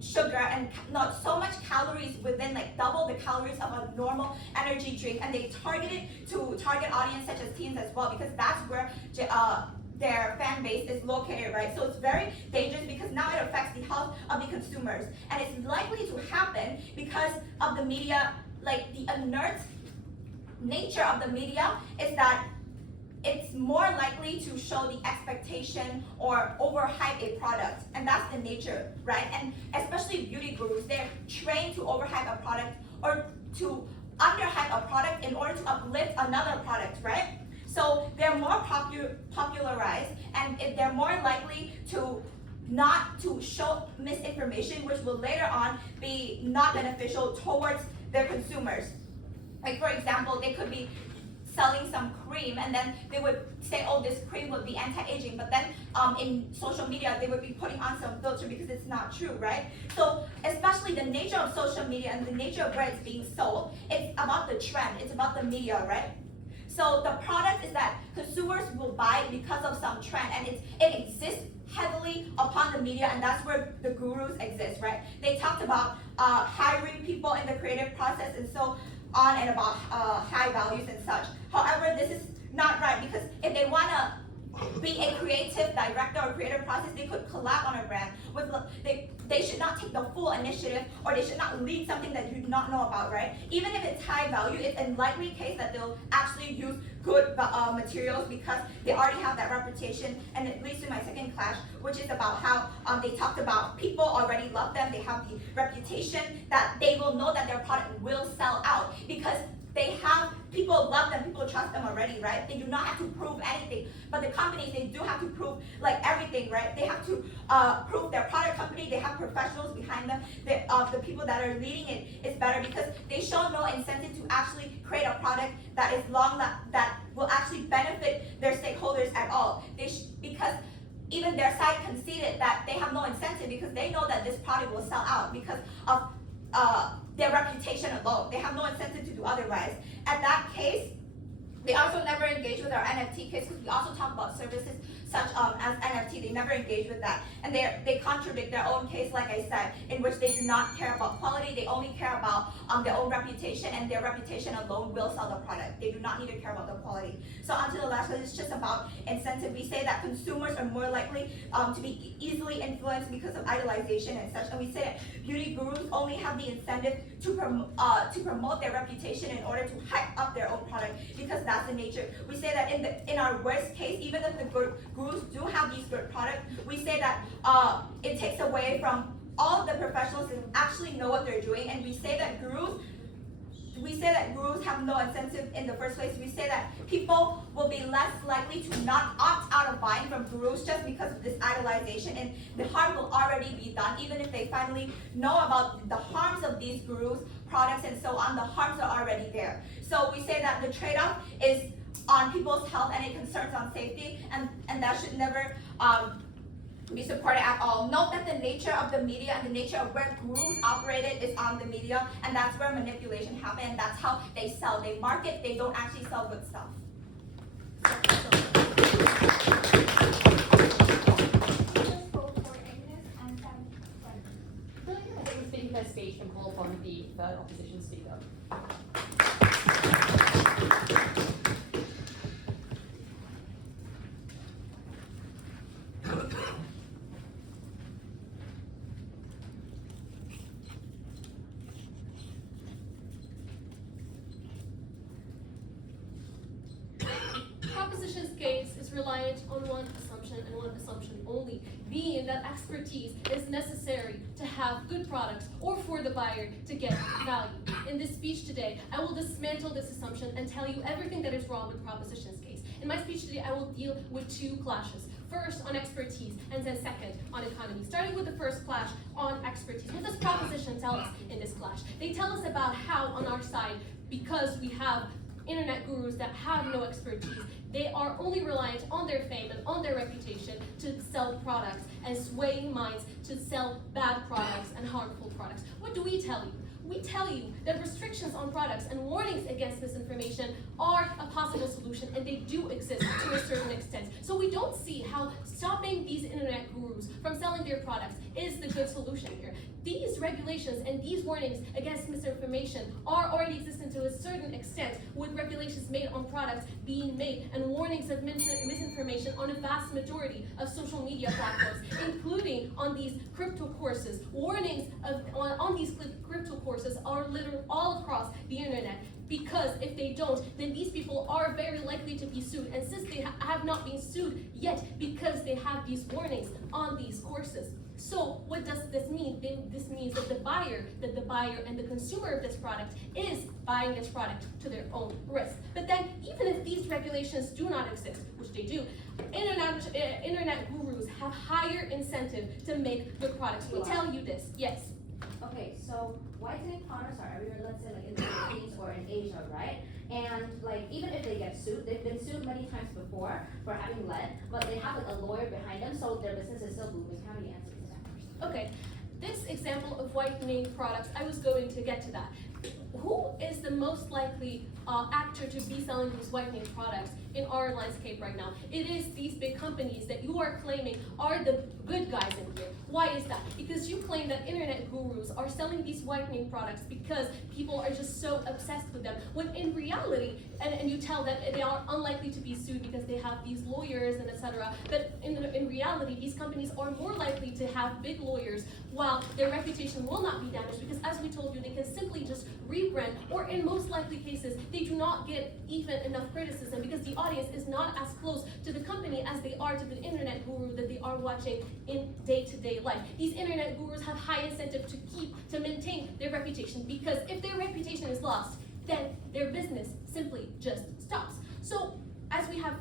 sugar and not so much calories within, like double the calories of a normal energy drink, and they targeted to target audience such as teens as well, because that's where their fan base is located, right? So it's very dangerous because now it affects the health of the consumers, and it's likely to happen because of the media. Like the inert nature of the media is that it's more likely to show the expectation or overhype a product, and that's the nature, right? And especially beauty gurus, they're trained to overhype a product or to underhype a product in order to uplift another product, right? So they're more popularized, and they're more likely to not to show misinformation, which will later on be not beneficial towards their consumers. Like for example, they could be selling some cream, and then they would say, oh, this cream would be anti-aging, but then in social media they would be putting on some filter because it's not true, right? So especially the nature of social media and the nature of where it's being sold, it's about the trend, it's about the media, right? So the product is that consumers will buy it because of some trend, and it exists heavily upon the media, and that's where the gurus exist, right? They talked about hiring people in the creative process and so on, and about high values and such. However, this is not right, because if they want to be a creative director or creative process, they could collab on a brand with they should not take the full initiative, or they should not lead something that you do not know about, right? Even if it's high value, it's a likely case that they'll actually use good materials because they already have that reputation. And it leads to my second clash, which is about how they talked about people already love them, they have the reputation that they will know that their product will sell out because they have, people love them, people trust them already, right? They do not have to prove anything. But the companies, they do have to prove like everything, right? They have to prove their product company, they have professionals behind them. The people that are leading it is better because they show no incentive to actually create a product that is that will actually benefit their stakeholders at all. Because even their side conceded that they have no incentive because they know that this product will sell out because of their reputation alone. They have no incentive to do otherwise. At that case, they also never engage with our NFT case because we also talk about services such as NFT. They never engage with that. And they contradict their own case, like I said, in which they do not care about quality. They only care about their own reputation, and their reputation alone will sell the product. They do not need to care about the quality. So onto the last one, it's just about incentive. We say that consumers are more likely to be easily influenced because of idolization and such. And we say that beauty gurus only have the incentive to promote their reputation in order to hype up their own product, because that's the nature. We say that in our worst case, even if the gurus do have these good products, we say that it takes away from all of the professionals that actually know what they're doing, and we say that gurus have no incentive in the first place. We say that people will be less likely to not opt out of buying from gurus just because of this idolization, and the harm will already be done. Even if they finally know about the harms of these gurus, products and so on, the harms are already there. So we say that the trade-off is on people's health and it concerns on safety, and that should never be supported at all. Note that the nature of the media and the nature of where gurus operated is on the media, and that's where manipulation happens, and that's how they sell. They market, they don't actually sell good stuff. Just vote for Agnes and Sam. Brilliant. I think the speaking first speech can call upon the third opposition speaker. Proposition's case is reliant on one assumption and one assumption only, being that expertise is necessary to have good products or for the buyer to get value. In this speech today, I will dismantle this assumption and tell you everything that is wrong with Proposition's case. In my speech today, I will deal with two clashes. First on expertise, and then second on economy. Starting with the first clash on expertise. What does Proposition tell us in this clash? They tell us about how on our side, because we have internet gurus that have no expertise, they are only reliant on their fame and on their reputation to sell products and sway minds to sell bad products and harmful products. What do we tell you? We tell you that restrictions on products and warnings against misinformation are a possible solution, and they do exist to a certain extent. So we don't see how stopping these internet gurus from selling their products is the good solution here. These regulations and these warnings against misinformation are already existent to a certain extent, with regulations made on products being made and warnings of misinformation on a vast majority of social media platforms, including on these crypto courses. Warnings on these crypto courses are literally all across the internet, because if they don't, then these people are very likely to be sued. And since they have not been sued yet, because they have these warnings on these courses. So what does this mean? This means that the buyer and the consumer of this product is buying this product to their own risk. But then, even if these regulations do not exist, which they do, internet gurus have higher incentive to make good products. We tell you this, yes. Okay, so whitening products are everywhere, let's say like in the Philippines or in Asia, right? And like even if they get sued, they've been sued many times before for having lead, but they have like a lawyer behind them, so their business is still booming. How do you answer to that first? Okay, this example of whitening products, I was going to get to that. Who is the most likely actor to be selling these whitening products in our landscape right now? It is these big companies that you are claiming are the good guys in here. Why is that? Because you claim that internet gurus are selling these whitening products because people are just so obsessed with them, when in reality, and you tell them they are unlikely to be sued because they have these lawyers and etc. But in reality, these companies are more likely to have big lawyers, while their reputation will not be damaged, because as we told you, they can simply just rebrand, or in most likely cases, they do not get even enough criticism because the audience is not as close to the company as they are to the internet guru that they are watching in day-to-day life. These internet gurus have high incentive to maintain their reputation, because if their reputation is lost, then their business simply just stops. So as we have,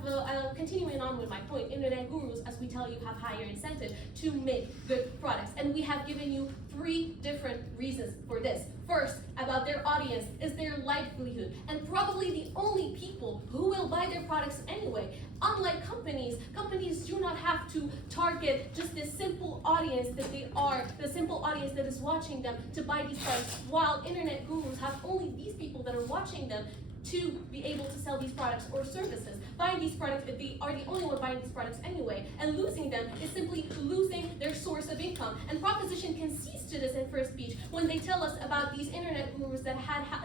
continuing on with my point, internet gurus, as we tell you, have higher incentive to make good products. And we have given you 3 different reasons for this. First, about their audience is their livelihood, and probably the only people who will buy their products anyway. Unlike companies do not have to target just this simple audience that they are, the simple audience that is watching them to buy these products, while internet gurus have only these people that are watching them to be able to sell these products or services. Buying these products, they are the only one buying these products anyway, and losing them is simply losing their source of income. And Proposition concedes to this in first speech when they tell us about these internet gurus that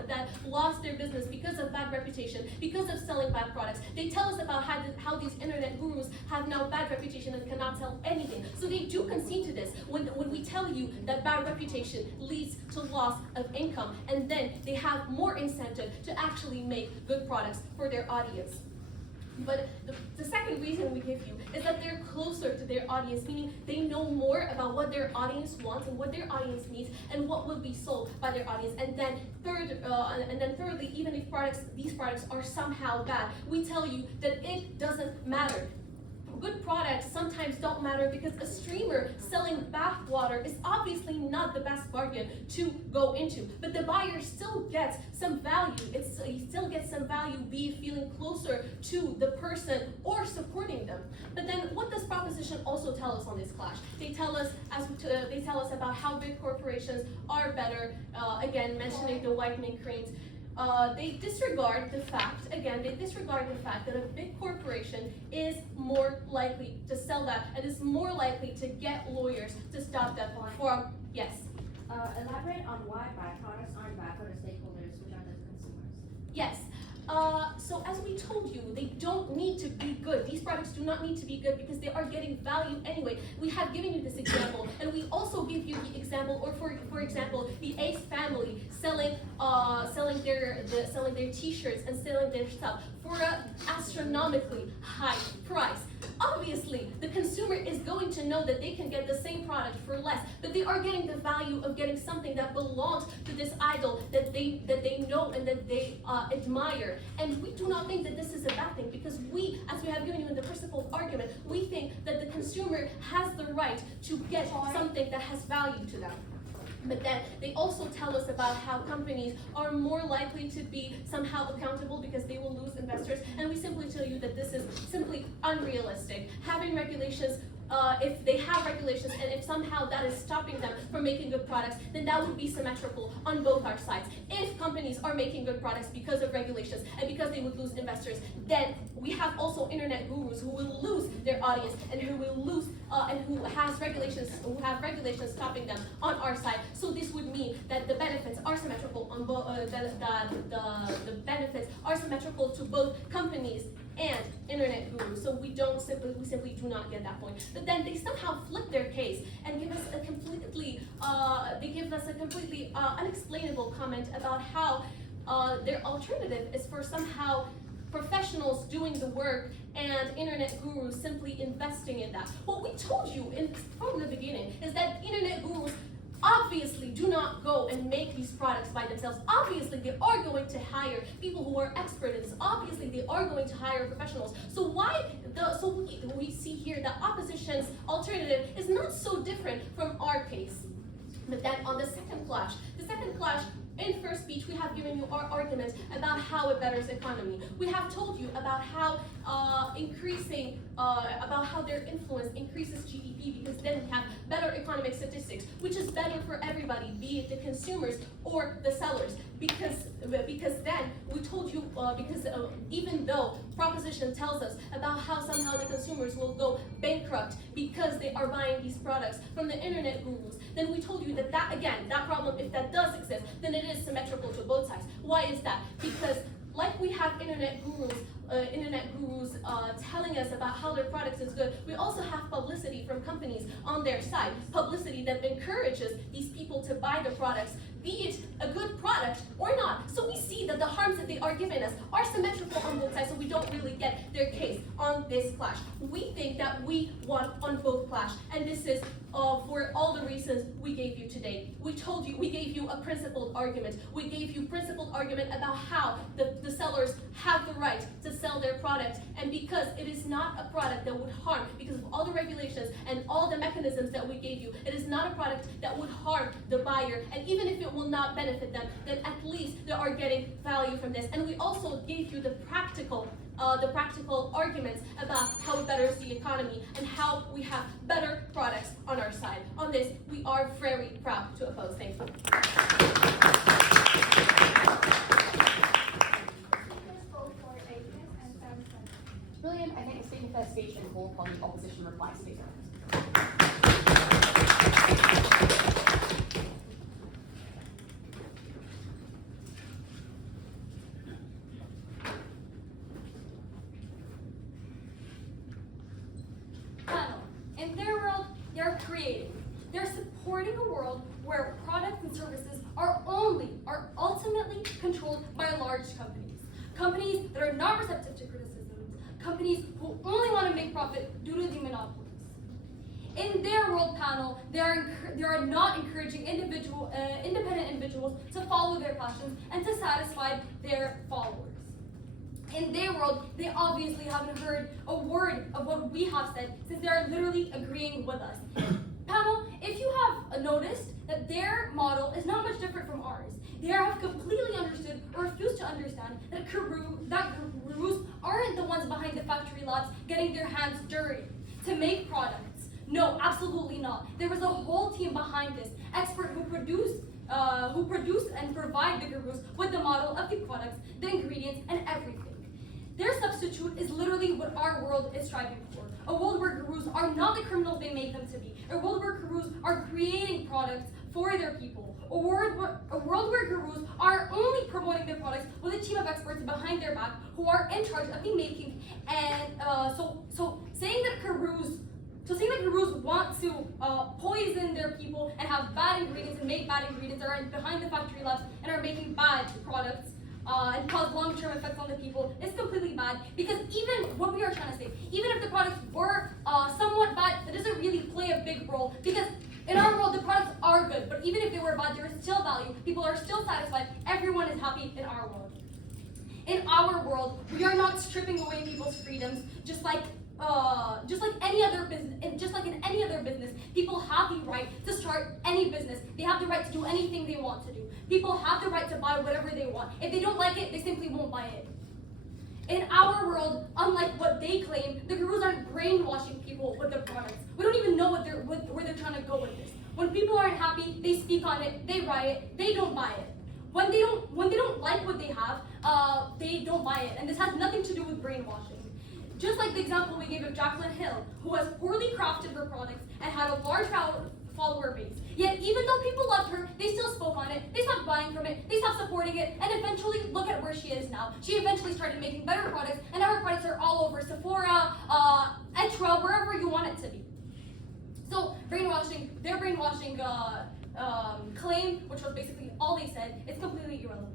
that lost their business because of bad reputation, because of selling bad products. They tell us about how these internet gurus have now bad reputation and cannot sell anything. So they do concede to this when we tell you that bad reputation leads to loss of income, and then they have more incentive to actually make good products for their audience. But the second reason we give you is that they're closer to their audience, meaning they know more about what their audience wants and what their audience needs and what will be sold by their audience. And then thirdly, even if these products are somehow bad, we tell you that it doesn't matter. Good products sometimes don't matter, because a streamer selling bathwater is obviously not the best bargain to go into. But the buyer still gets some value. He still gets some value, be feeling closer to the person or supporting them. But then, what does Proposition also tell us on this clash? They tell us about how big corporations are better. Again, mentioning the whitening cranes. They disregard the fact that a big corporation is more likely to sell that and is more likely to get lawyers to stop that from, yes. Elaborate on why bad products aren't bad for the stakeholders, which are the consumers. Yes. So as we told you, they don't need to be good. These products do not need to be good because they are getting value anyway. We have given you this example, and we also give you the example, or for example, the Ace family selling their T-shirts and selling their stuff for an astronomically high price. Obviously, the consumer is going to know that they can get the same product for less, but they are getting the value of getting something that belongs to this idol that they know and that they admire. And we do not think that this is a bad thing, because we, as we have given you in the principled argument, we think that the consumer has the right to get something that has value to them. But then they also tell us about how companies are more likely to be somehow accountable because they will lose investors, and we simply tell you that this is simply unrealistic. Having regulations if they have regulations and if somehow that is stopping them from making good products, then that would be symmetrical on both our sides. If companies are making good products because of regulations and because they would lose investors, then we have also internet gurus who will lose their audience and who will lose and who have regulations stopping them on our side. So this would mean that the benefits are symmetrical on both. The benefits are symmetrical to both companies and internet gurus. So we simply do not get that point. But then they somehow flip their case and give us a completely unexplainable comment about how their alternative is for somehow professionals doing the work and internet gurus simply investing in that. What we told you from the beginning is that internet gurus obviously do not go and make these products by themselves. Obviously they are going to hire people who are expert in this. Obviously they are going to hire professionals. So we see here that opposition's alternative is not so different from our case. But then on the second clash, in first speech, we have given you our argument about how it betters economy. We have told you about how about how their influence increases GDP, because then we have better economic statistics, which is better for everybody, be it the consumers or the sellers. Because then we told you even though proposition tells us about how somehow the consumers will go bankrupt because they are buying these products from the internet gurus, then we told you that problem, if that does exist, then it is symmetrical to both sides. Why is that? Because like we have internet gurus telling us about how their products is good, we also have publicity from companies on their side, publicity that encourages these people to buy the products, be it a good product or not. So we see that the harms that they are giving us are symmetrical on both sides, so we don't really get their case on this clash. We think that we won on both clash, and this is for all the reasons we gave you today. We gave you a principled argument. We gave you principled argument about how the sellers have the right to sell their product, and because it is not a product that would harm, because of all the regulations and all the mechanisms that we gave you, it is not a product that would harm the buyer, and even if it will not benefit them, then at least they are getting value from this. And we also gave you the practical arguments about how it betters the economy and how we have better products on our side. On this, we are very proud to oppose. Thank you. Brilliant. I think the speaker first speech and call upon the opposition reply speaker. In their world, they're creating. They're supporting a world where products and services are ultimately controlled by large companies. Companies that are not receptive to criticism. Companies who only want to make profit due to the monopolies. In their world panel, they are not encouraging independent individuals to follow their passions and to satisfy their followers. In their world, they obviously haven't heard a word of what we have said, since they are literally agreeing with us. Panel, if you have noticed that their model is not much different from ours, they have completely understood or refused to understand that gurus aren't the ones behind the factory labs getting their hands dirty to make products. No, absolutely not. There was a whole team behind this, expert who produce and provide the gurus with the model of the products, the ingredients, and everything. Their substitute is literally what our world is striving for. A world where gurus are not the criminals they make them to be. A world where gurus are creating products for their people. A world where gurus are only promoting their products with a team of experts behind their back who are in charge of the making. And so saying that gurus want to poison their people and have bad ingredients and make bad ingredients, are behind the factory labs and are making bad products and cause long-term effects on the people is completely bad. Because even what we are trying to say, even if the products were somewhat bad, it doesn't really play a big role. Because in our world, the products are good, but even if they were bad, there is still value. People are still satisfied. Everyone is happy in our world. In our world, we are not stripping away people's freedoms, just like any other business, just like in any other business, people have the right to start any business. They have the right to do anything they want to do. People have the right to buy whatever they want. If they don't like it, they simply won't buy it. In our world, unlike what they claim, the gurus aren't brainwashing people with their products. We where they're trying to go with this. When people aren't happy, they speak on it, they riot, they don't buy it. When they don't like what they have, they don't buy it. And this has nothing to do with brainwashing. Just like the example we gave of Jacqueline Hill, who has poorly crafted her products and had a large follower base. Yet even though people loved her, they still spoke on it, they stopped buying from it, they stopped supporting it, and eventually look at where she is now. She eventually started making better products, and now her products are all over Sephora, Etra, wherever you want it to be. So their brainwashing claim, which was basically all they said, is completely irrelevant.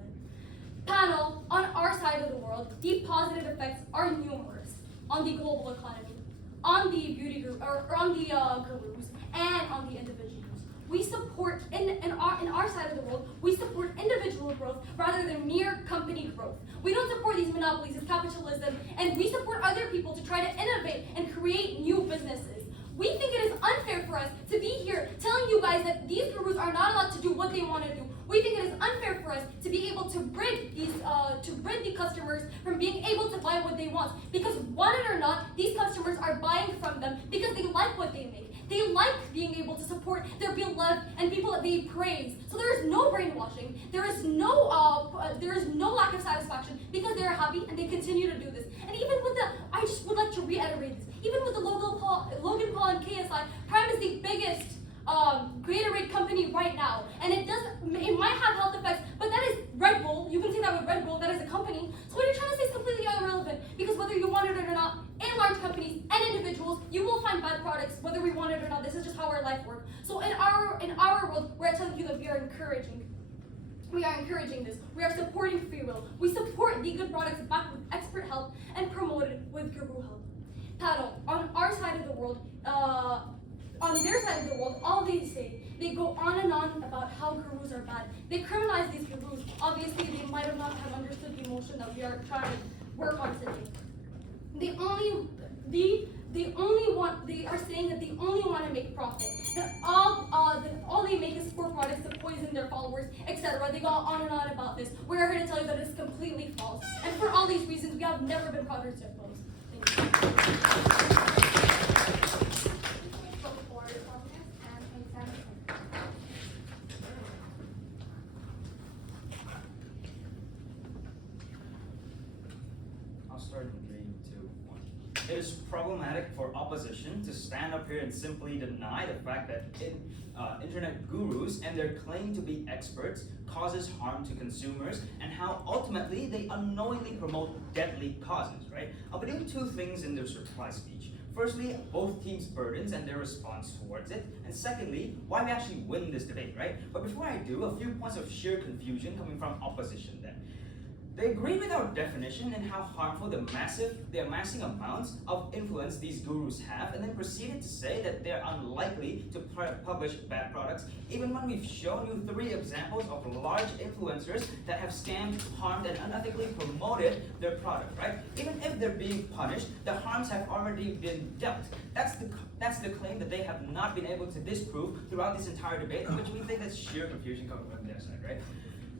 Panel, on our side of the world, the positive effects are numerous on the global economy, on the beauty group, or on the gurus, and on the individuals. We support, in our side of the world, we support individual growth rather than mere company growth. We don't support these monopolies as capitalism, and we support other people to try to innovate and create new businesses. We think it is unfair for us to be here telling you guys that these gurus are not allowed to do what they want to do. We think it is unfair for us to be able to rid the customers from being able to buy what they want. Because want it or not, these customers are buying from them because they like what they make. They like being able to support their beloved and people that they praise. So there is no brainwashing. There is no lack of satisfaction because they are happy and they continue to do this. And even with I just would like to reiterate this. Even with the Logan Paul and KSI, Prime is the biggest Gatorade company right now, and it might have health effects, but that is Red Bull. You can say that with Red Bull, that is a company. So what you're trying to say is completely irrelevant, because whether you want it or not, in large companies and individuals, you will find bad products, whether we want it or not. This is just how our life works. So in our world, we're telling you that we are encouraging this. We are supporting free will. We support the good products backed with expert help and promoted with guru help. Paddle, on our side of the world, on their side of the world, all they say, they go on and on about how gurus are bad. They criminalize these gurus. Obviously, they might have not have understood the emotion that we are trying to work on today. They are saying that they only want to make profit. That all they make is for products to poison their followers, etc. They go on and on about this. We're here to tell you that it's completely false. And for all these reasons, we have never been prouder to oppose. Thank you. I'll start in 3, 2, 1. It is problematic for opposition to stand up here and simply deny the fact that internet gurus and their claim to be experts causes harm to consumers, and how ultimately they unknowingly promote deadly causes, right? I'll be doing 2 things in this reply speech. Firstly, both teams' burdens and their response towards it, and secondly, why we actually win this debate, right? But before I do, a few points of sheer confusion coming from opposition then. They agree with our definition and how harmful the amassing amounts of influence these gurus have, and then proceeded to say that they're unlikely to publish bad products, even when we've shown you 3 examples of large influencers that have scammed, harmed, and unethically promoted their product, right? Even if they're being punished, the harms have already been dealt. That's the claim that they have not been able to disprove throughout this entire debate, which we think is sheer confusion coming from their side, right?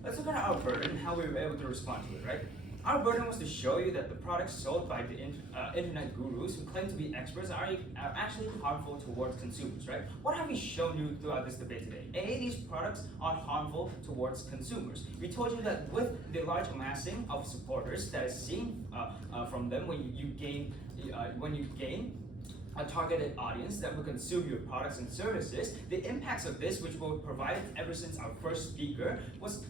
Let's look at our burden and how we were able to respond to it, right? Our burden was to show you that the products sold by the internet gurus who claim to be experts are actually harmful towards consumers, right? What have we shown you throughout this debate today? A, these products are harmful towards consumers. We told you that with the large amassing of supporters that is seen from them when you gain a targeted audience that will consume your products and services, the impacts of this, which we've provided ever since our first speaker, was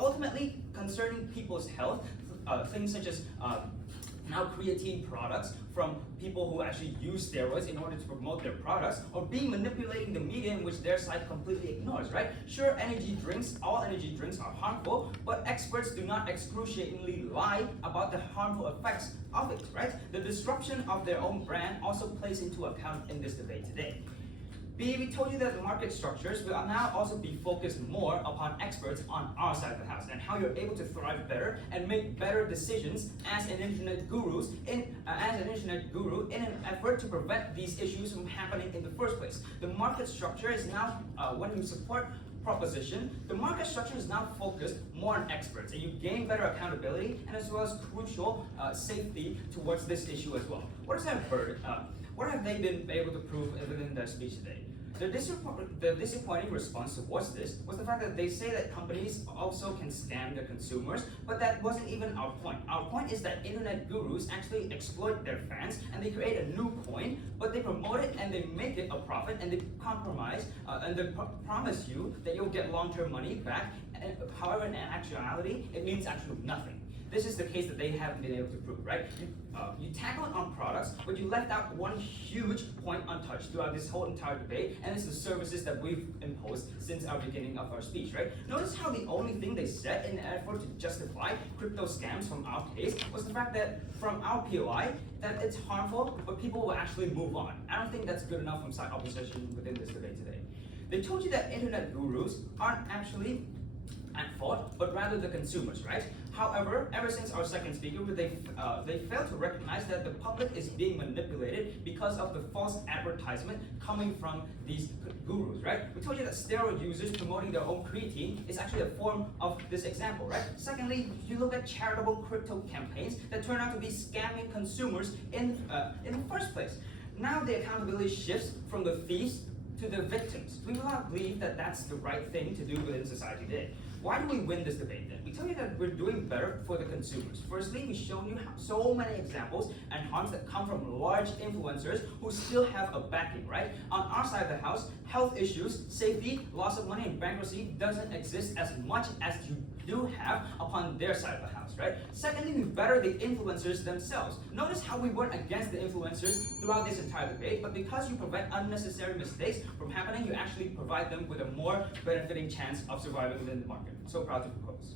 ultimately concerning people's health, things such as now creatine products from people who actually use steroids in order to promote their products, or being manipulating the media in which their side completely ignores, right? Sure, all energy drinks are harmful, but experts do not excruciatingly lie about the harmful effects of it, right? The disruption of their own brand also plays into account in this debate today. B, we told you that the market structures will now also be focused more upon experts on our side of the house, and how you're able to thrive better and make better decisions as an internet guru in an effort to prevent these issues from happening in the first place. The market structure is now, when you support proposition, the market structure is now focused more on experts, and you gain better accountability and as well as crucial safety towards this issue as well. What is that burden? What have they been able to prove within their speech today? The disappointing response towards this was the fact that they say that companies also can scam the consumers, but that wasn't even our point. Our point is that internet gurus actually exploit their fans and they create a new coin, but they promote it and they make it a profit and they compromise and they promise you that you'll get long-term money back. And, however, in actuality, it means actually nothing. This is the case that they haven't been able to prove, right? You tackle it on products, but you left out one huge point untouched throughout this whole entire debate, and it's the services that we've imposed since our beginning of our speech, right? Notice how the only thing they said in an effort to justify crypto scams from our case was the fact that from our POI, that it's harmful, but people will actually move on. I don't think that's good enough from side opposition within this debate today. They told you that internet gurus aren't actually at fault, but rather the consumers, right? However, ever since our second speaker, they failed to recognize that the public is being manipulated because of the false advertisement coming from these gurus, right? We told you that steroid users promoting their own creatine is actually a form of this example, right? Secondly, you look at charitable crypto campaigns that turn out to be scamming consumers in the first place. Now the accountability shifts from the thieves to the victims. We do not believe that that's the right thing to do within society today. Why do we win this debate then? We tell you that we're doing better for the consumers. Firstly, we've shown you so many examples and harms that come from large influencers who still have a backing, right? On our side of the house, health issues, safety, loss of money, and bankruptcy doesn't exist as much as you do have upon their side of the house, right? Secondly, we better the influencers themselves. Notice how we weren't against the influencers throughout this entire debate, but because you prevent unnecessary mistakes from happening, you actually provide them with a more benefiting chance of surviving within the market. So proud to propose.